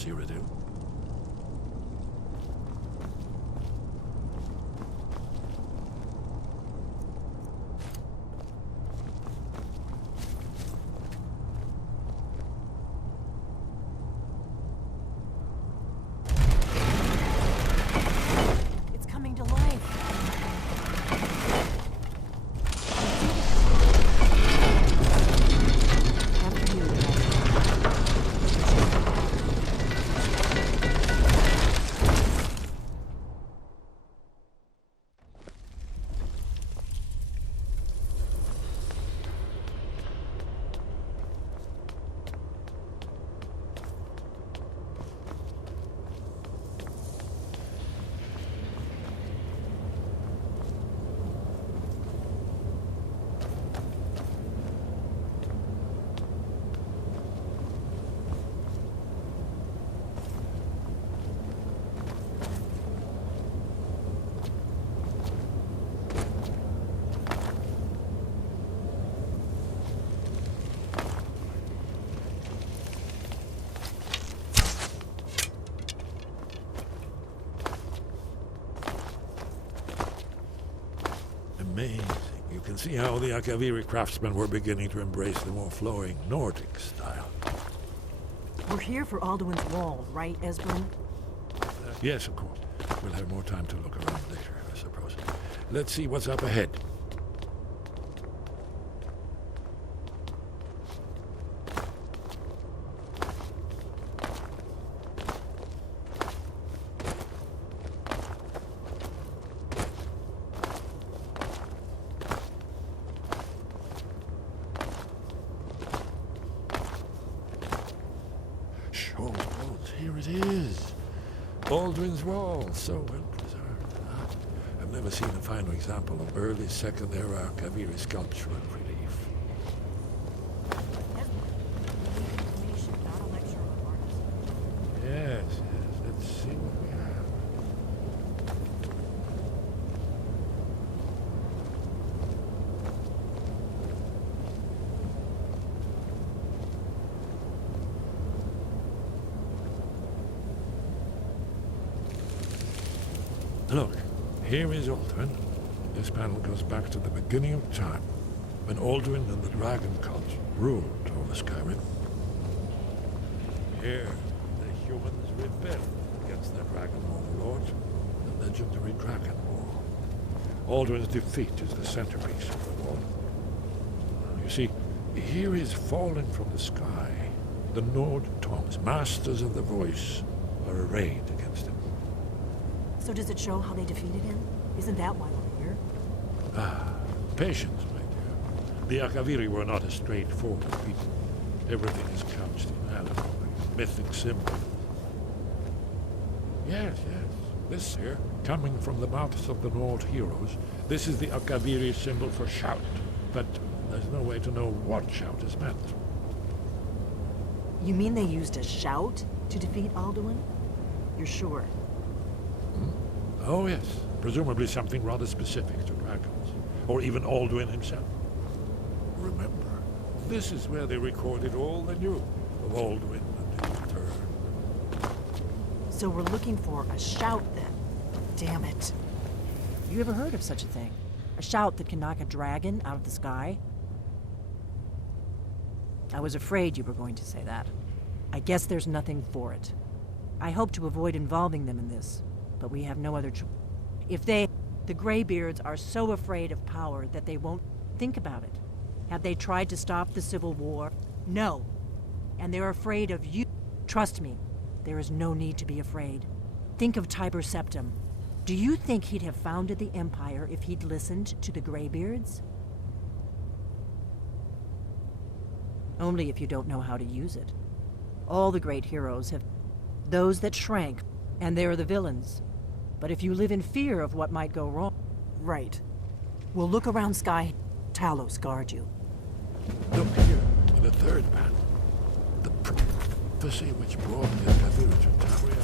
Cyrodiil. It's coming to life. After you, Amazing. You can see how the Akaviri craftsmen were beginning to embrace the more flowing Nordic style. we're here for Alduin's Wall, right, Esbern? Yes, of course. We'll have more time to look around later, I suppose. Let's see what's up ahead. Here it is. Alduin's Wall, so well preserved. I've never seen a finer example of early Second Era Kaviri sculptural relief. Yes, let's see what we have. Look, here is Alduin. This panel goes back to the beginning of time, when Alduin and the Dragon Cult ruled over Skyrim. Here, the humans rebelled against their dragon overlord, the legendary Dragon War. Alduin's defeat is the centerpiece of the war. You see, here is fallen from the sky. The Nord Tongs, masters of the voice, are arrayed against him. So does it show how they defeated him? Isn't that why we're here? Patience, my dear. The Akaviri were not a straightforward people. Everything is couched in allegory, mythic symbols. Yes. This here, coming from the mouths of the Nord heroes, this is the Akaviri symbol for shout. But there's no way to know what shout is meant. You mean they used a shout to defeat Alduin? You're sure? Oh, yes. Presumably something rather specific to dragons. Or even Alduin himself. Remember, this is where they recorded all they knew of Alduin and his return. So we're looking for a shout then. Damn it. You ever heard of such a thing? A shout that can knock a dragon out of the sky? I was afraid you were going to say that. I guess there's nothing for it. I hope to avoid involving them in this, but we have no other choice. If the Greybeards are so afraid of power that they won't think about it. Have they tried to stop the Civil War? No. And they're afraid of you. Trust me, there is no need to be afraid. Think of Tiber Septim. Do you think he'd have founded the Empire if he'd listened to the Greybeards? Only if you don't know how to use it. All the great heroes have those that shrank, and they're the villains. But if you live in fear of what might go wrong... Right. We'll look around Sky. Talos guard you. Look here, in the third panel. The prophecy which brought the Akaviri to Taria.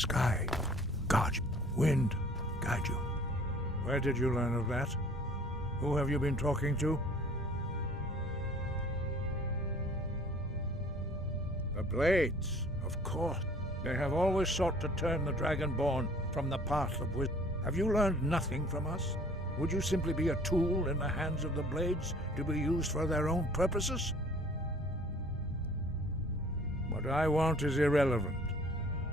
Sky, guard you. Wind, guide you. Where did you learn of that? Who have you been talking to? The Blades, of course. They have always sought to turn the Dragonborn from the path of wisdom. Have you learned nothing from us? Would you simply be a tool in the hands of the Blades to be used for their own purposes? What I want is irrelevant.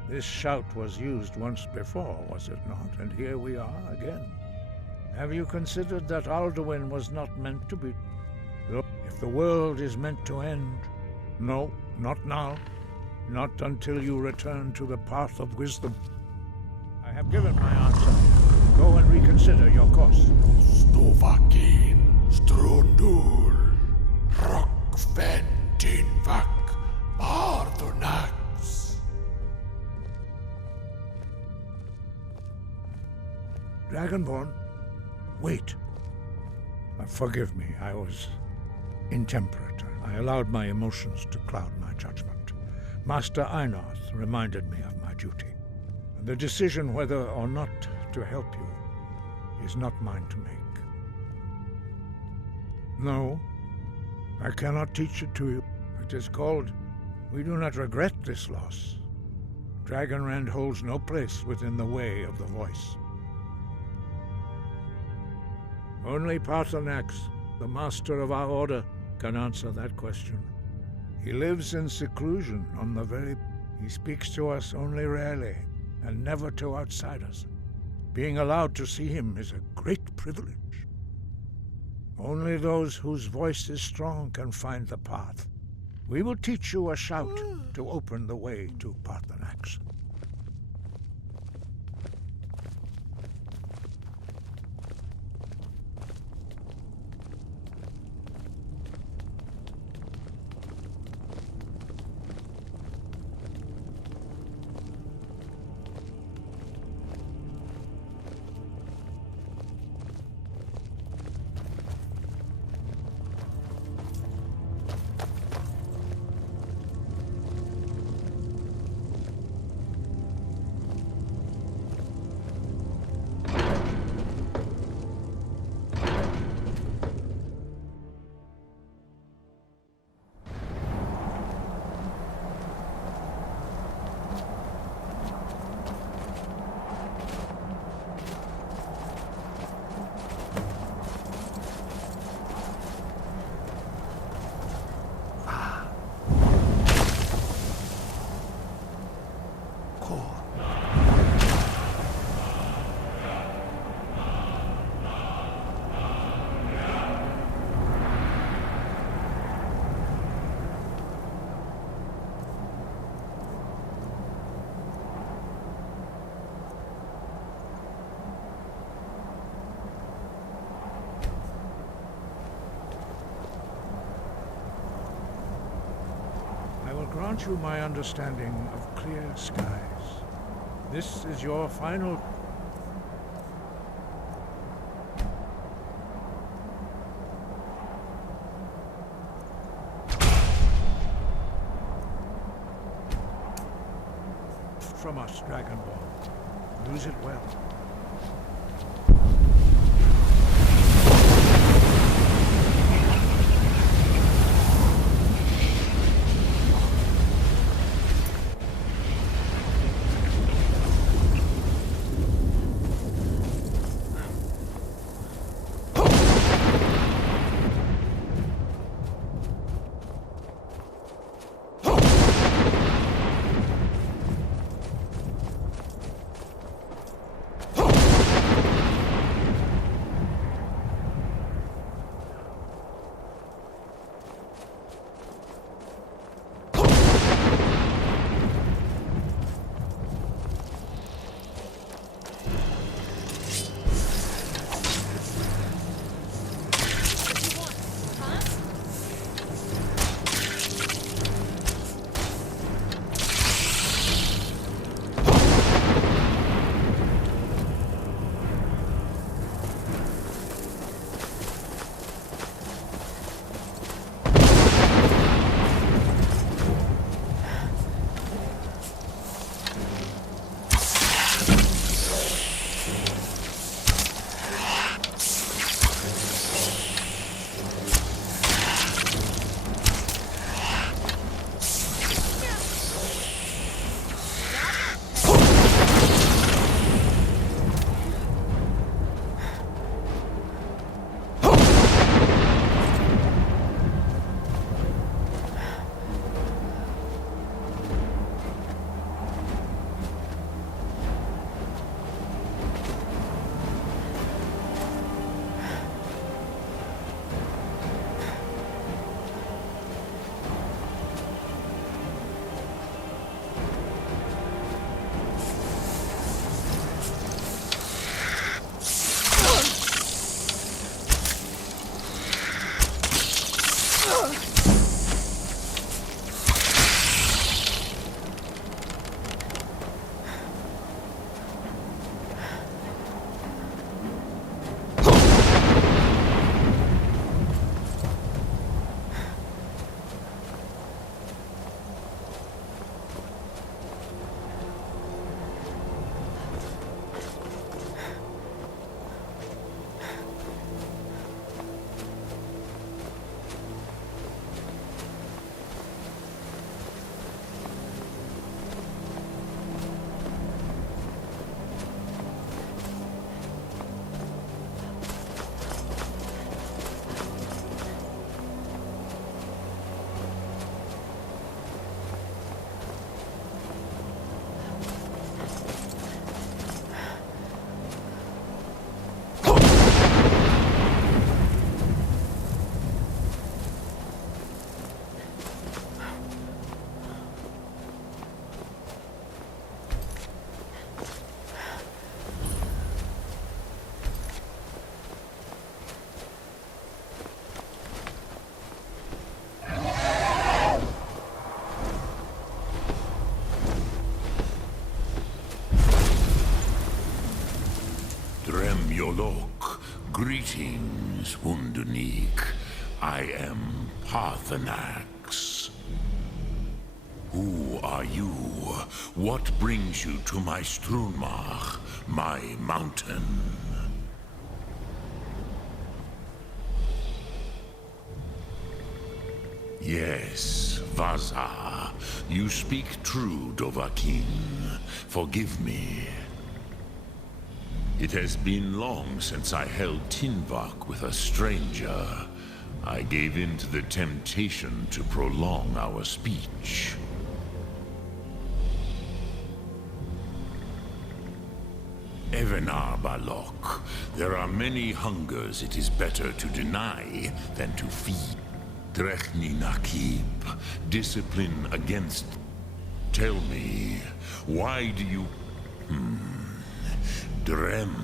This shout was used once before, was it not? And here we are again. Have you considered that Alduin was not meant to be? If the world is meant to end, no, not now. Not until you return to the path of wisdom. I have given my answer. Go and reconsider your course. Stovakin, Strundur, Rockventinvak, Ardonax. Dragonborn, wait. Forgive me, I was intemperate. I allowed my emotions to cloud my judgment. Master Einarth reminded me of my duty. The decision whether or not to help you is not mine to make. No, I cannot teach it to you. It is called, we do not regret this loss. Dragonrend holds no place within the way of the voice. Only Paarthurnax, the master of our order, can answer that question. He lives in seclusion on the very... He speaks to us only rarely, and never to outsiders. Being allowed to see him is a great privilege. Only those whose voice is strong can find the path. We will teach you a shout to open the way to Paarthurnax. Grant you my understanding of clear skies. This is your final... from us, Dragonborn. Use it well. Balok, greetings, Undunik. I am Parthenax. Who are you? What brings you to my Strunmach, my mountain? Yes, Vaza. You speak true, Dovahkiin. Forgive me. It has been long since I held Tinvak with a stranger. I gave in to the temptation to prolong our speech. Evenar Balok, there are many hungers it is better to deny than to feed. Drechni Nakib, discipline against... Tell me, why do you... Drem,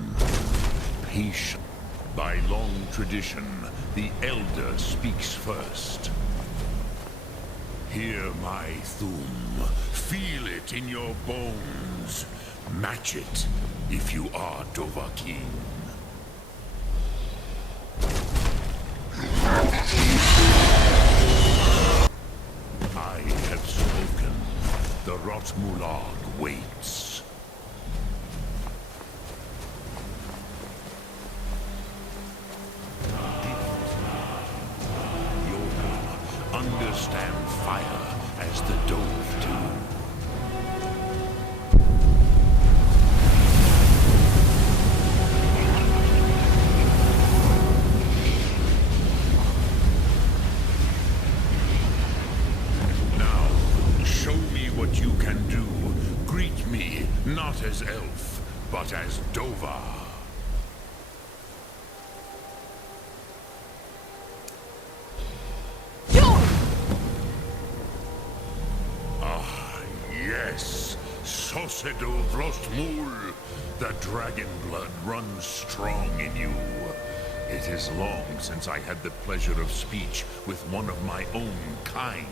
patient. By long tradition, the Elder speaks first. Hear my thum. Feel it in your bones. Match it, if you are Dovahkiin. I have spoken. The Rotmulag waits. Yoga understand fire as the Dove do. What you can do. Greet me, not as elf, but as Dova. Ah, yes. Sosedo Vrostmul. The dragon blood runs strong in you. It is long since I had the pleasure of speech with one of my own kind.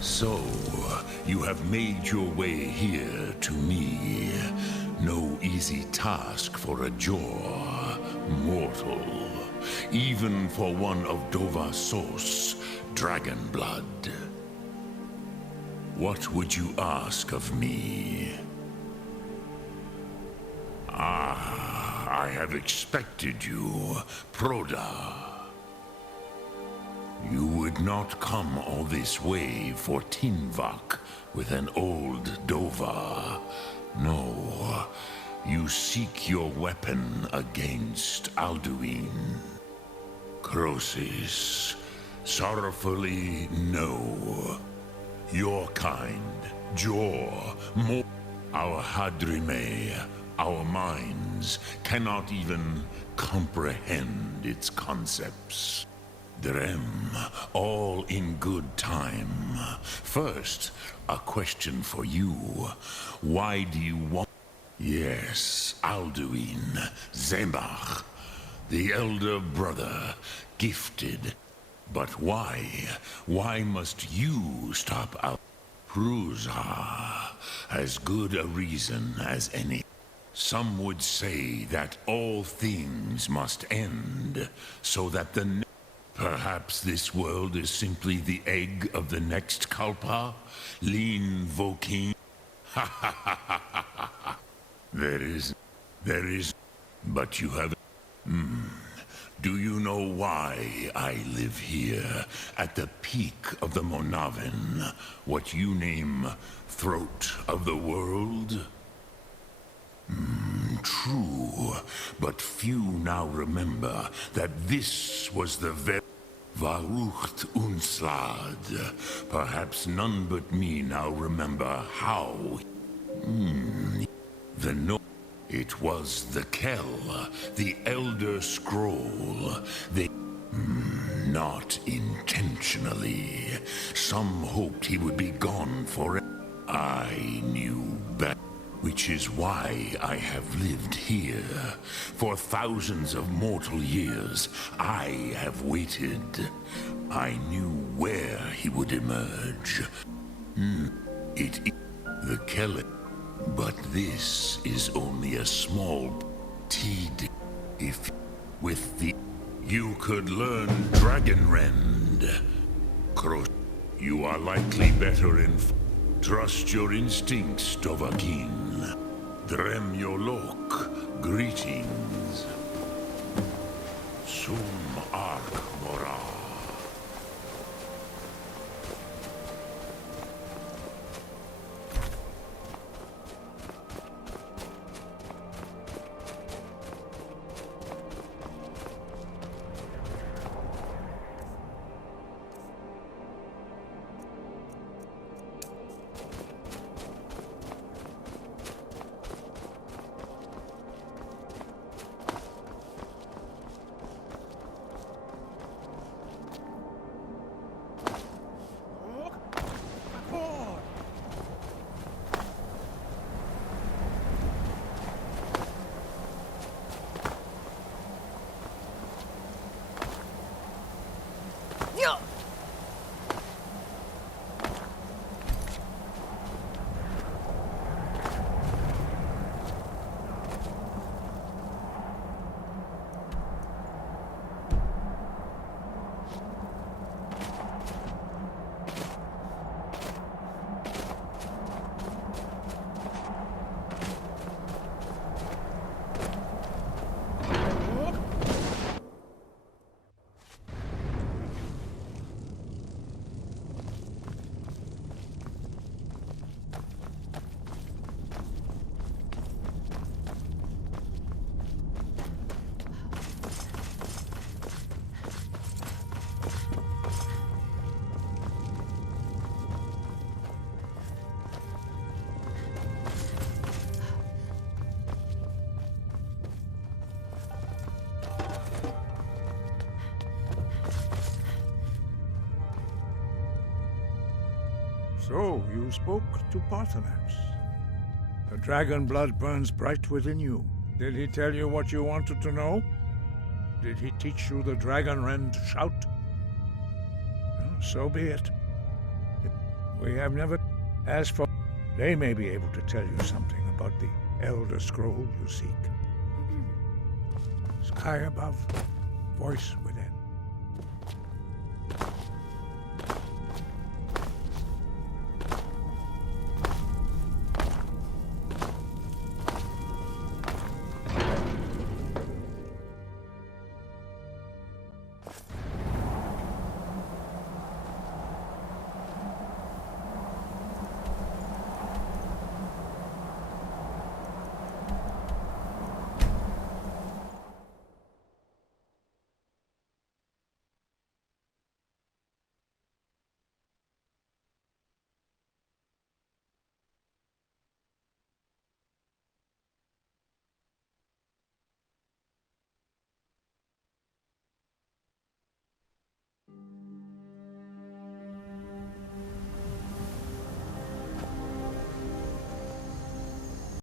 So, you have made your way here to me. No easy task for a Jor mortal. Even for one of Dova Sos, dragon blood. What would you ask of me? Ah, I have expected you, Proda. You would not come all this way for Tinvak with an old Dova. No, you seek your weapon against Alduin. Crosis, sorrowfully no. Your kind, Jor, more. Our Hadrime, our minds, cannot even comprehend its concepts. Drem, all in good time. First, a question for you. Why do you want... Yes, Alduin, Zemach, the elder brother, gifted. But why? Why must you stop out? Prusa, as good a reason as any. Some would say that all things must end, so that the... Perhaps this world is simply the egg of the next Kalpa? Lean Vokin? Ha ha ha ha ha ha. There is, but you have... Do you know why I live here, at the peak of the Monavin, what you name Throat of the World? True, but few now remember that this was the very Varucht Unslad. Perhaps none but me now remember how. The no. It was the Kell, the Elder Scroll. They... not intentionally. Some hoped he would be gone forever. I knew better. which is why I have lived here. For thousands of mortal years, I have waited. I knew where he would emerge. It is the Kelly. But this is only a small teed. If with the... You could learn Dragonrend. Krosh, you are likely better in... Trust your instincts, Dovahkiin. Drem Yolok, greetings. Sum Ark Mora. So, you spoke to Paarthurnax. The dragon blood burns bright within you. Did he tell you what you wanted to know? Did he teach you the Dragonrend shout? Well, so be it. We have never... As for... They may be able to tell you something about the Elder Scroll you seek. Sky above, voice within.